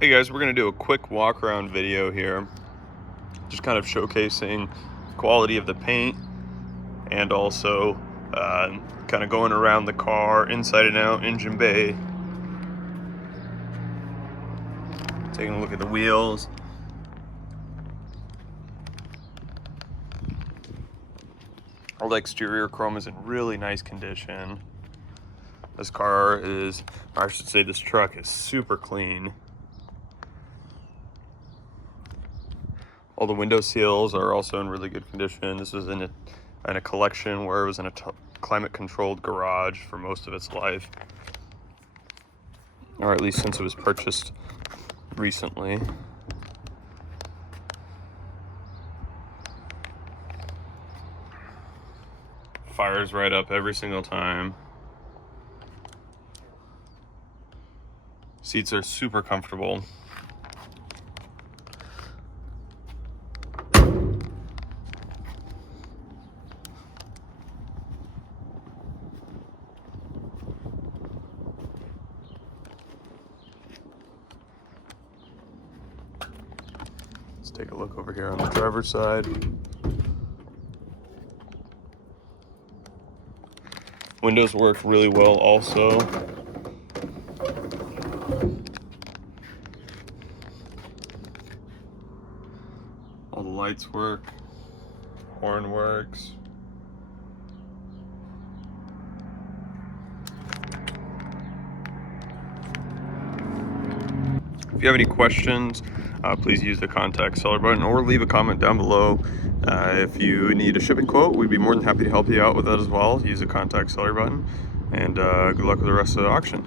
Hey guys, we're going to do a quick walk around video here, just kind of showcasing quality of the paint and also kind of going around the car, inside and out, engine bay, taking a look at the wheels. All the exterior chrome is in really nice condition. This car is, or I should say this truck is super clean. All the window seals are also in really good condition. This was in a collection where it was in a climate-controlled garage for most of its life, or at least since it was purchased recently. Fires right up every single time. Seats are super comfortable. Let's take a look over here on the driver's side. Windows work really well also. All the lights work, horn works. If you have any questions, please use the contact seller button or leave a comment down below. If you need a shipping quote, we'd be more than happy to help you out with that as well. Use the contact seller button, and good luck with the rest of the auction.